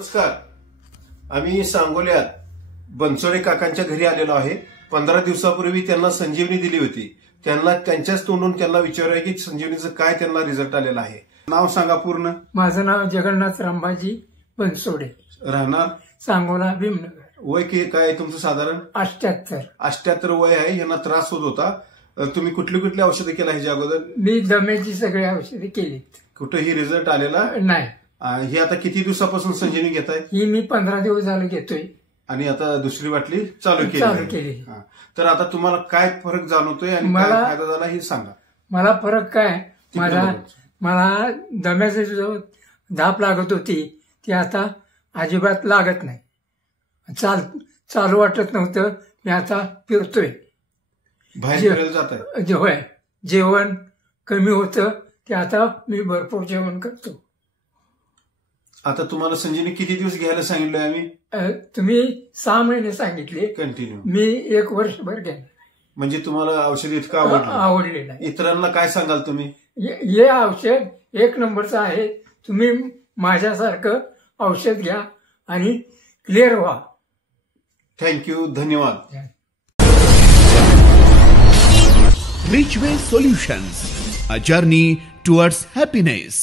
नमस्कार. आम्ही सांगोल्यात बनसोडे काकांच्या घरी आलेलो आहे. 15 दिवसापूर्वी त्यांना संजीवनी दिली होती. त्यांना त्यांच्याच तोंडून त्यांना विचारूया की संजीवनीचं काय त्यांना रिझल्ट आलेला आहे. नाव सांगा पूर्ण. माझं नाव जगन्नाथ रामबाजी बनसोडे, राहणार सांगोला भीमनगर. वय काय तुमचं साधारण? 78 वय आहे. यांना त्रास होत होता. तुम्ही कुठली कुठली औषधं केला ह्याच्या अगोदर? मी दम्याची सगळी औषधे केलीत. कुठेही रिझल्ट आलेला नाही. ही आता किती दिवसापासून संजीवनी घेताय? ही मी 15 दिवस झालं घेतोय आणि आता दुसरी बाटली चालू केली. तर आता तुम्हाला काय फरक जाणवतोय आणि काय फायदा झाला हे सांगा. मला फरक काय, मला दम्याचा जो धाप लागत होती ती आता अजिबात लागत नाही. चालू वाटत नव्हतं. मी आता फिरतोय, बाहेर फिरायला जात आहे. होय. जेवण कमी होतं ते आता मी भरपूर जेवण करतो. आता तुम्हाला संजीवनी किती दिवस घ्यायला सांगितलंय आम्ही? तुम्ही 6 महिने सांगितले, कंटिन्यू. मी 1 वर्षभर घ्या. म्हणजे तुम्हाला औषध इतकं आवडलेलं आहे. इतरांना काय सांगाल तुम्ही? हे औषध 1 नंबरचं आहे. तुम्ही माझ्यासारखं औषध घ्या आणि क्लिअर व्हा. थँक्यू, धन्यवाद. Richway Solutions, a journey towards happiness.